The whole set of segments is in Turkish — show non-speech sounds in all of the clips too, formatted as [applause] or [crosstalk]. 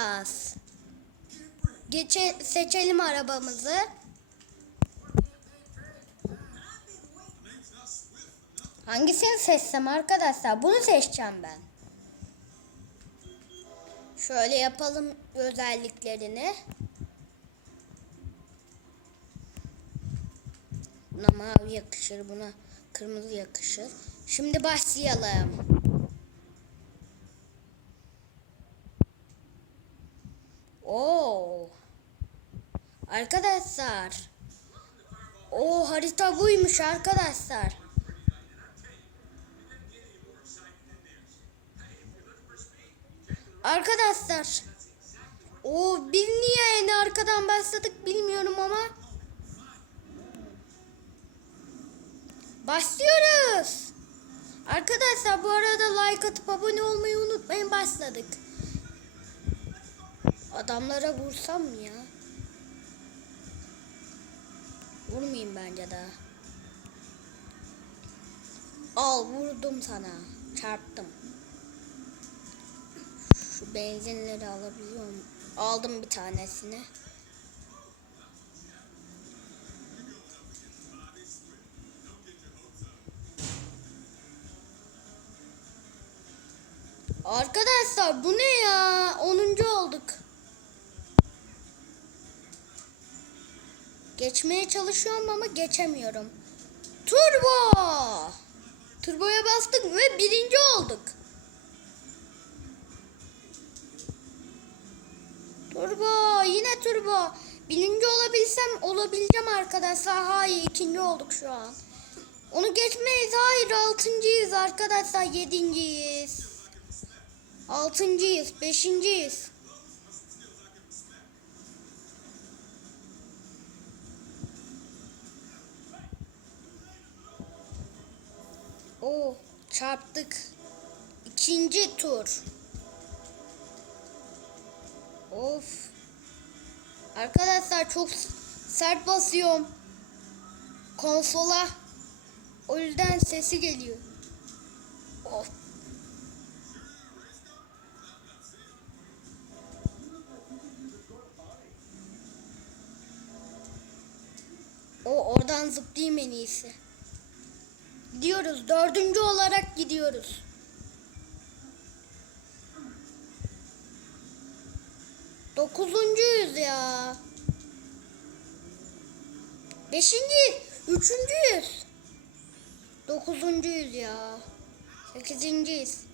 yapacağız. Geçe seçelim arabamızı. Hangisini seçsem arkadaşlar? Bunu seçeceğim ben. Şöyle yapalım özelliklerini. Buna mavi yakışır, buna kırmızı yakışır. Şimdi başlayalım. Oo. Arkadaşlar. O harita buymuş arkadaşlar. Arkadaşlar. O biz niye en arkadan başladık bilmiyorum ama. Başlıyoruz. Arkadaşlar bu arada like atıp abone olmayı unutmayın başladık. Adamlara vursam mı ya? Vurmayayım bence daha. Al vurdum sana. Çarptım. Şu benzinleri alabiliyor muyum? Aldım bir tanesini. Arkadaşlar bu ne ya? 10. olduk. Geçmeye çalışıyorum ama geçemiyorum. Turbo! Turboya bastık ve birinci olduk. Turbo, yine turbo. Birinci olabilsem olabileceğim arkadaşlar. Hayır, ikinci olduk şu an. Onu geçmeyiz. Hayır, altıncıyız arkadaşlar. Yedinciyiz. Altıncıyız, beşinciyiz. Çarptık. İkinci tur. Of. Arkadaşlar çok sert basıyorum. Konsola. O yüzden sesi geliyor. Of. O oradan zıplayayım en iyisi. Gidiyoruz. Dördüncü olarak gidiyoruz. Dokuzuncuyuz ya. Beşinci, üçüncüyüz. Dokuzuncuyuz ya. Sekizinciyiz.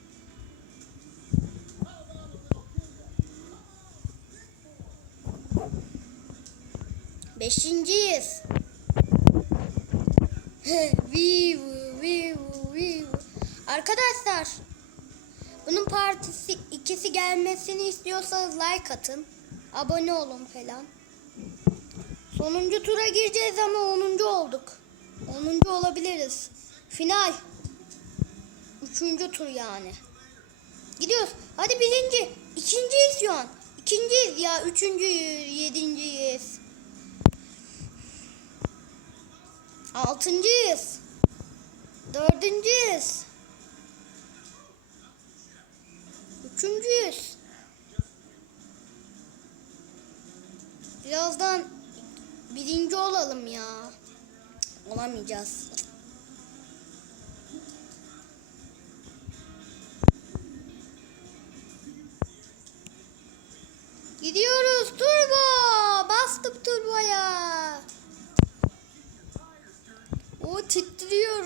Beşinciyiz. [laughs] Vivu, Arkadaşlar, bunun partisi ikisi gelmesini istiyorsanız like atın. Abone olun falan. Sonuncu tura gireceğiz ama 10. olduk. 10. olabiliriz. Final. Üçüncü tur yani. Gidiyoruz. Hadi birinci. İkinciyiz şu an. İkinciyiz ya. Üçüncüyüz. Yedinciyiz. Altıncıyız. Dördüncüyüz. Üçüncüyüz. Birazdan birinci olalım ya. Olamayacağız. Gidiyoruz turbo. Bastım turboya. O titriyorum.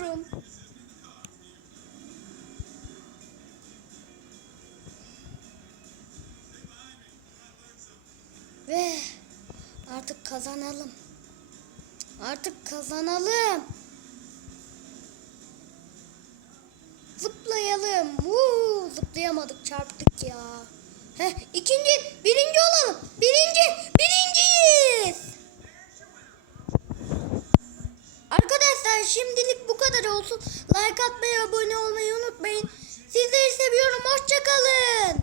Artık kazanalım. Artık kazanalım. Zıplayalım. Woo, zıplayamadık çarptık ya. Heh, ikinci, birinci olalım. Birinci, birinciyiz. Arkadaşlar şimdilik bu kadar olsun. Like atmayı, abone olmayı unutmayın. Sizleri seviyorum. Hoşçakalın.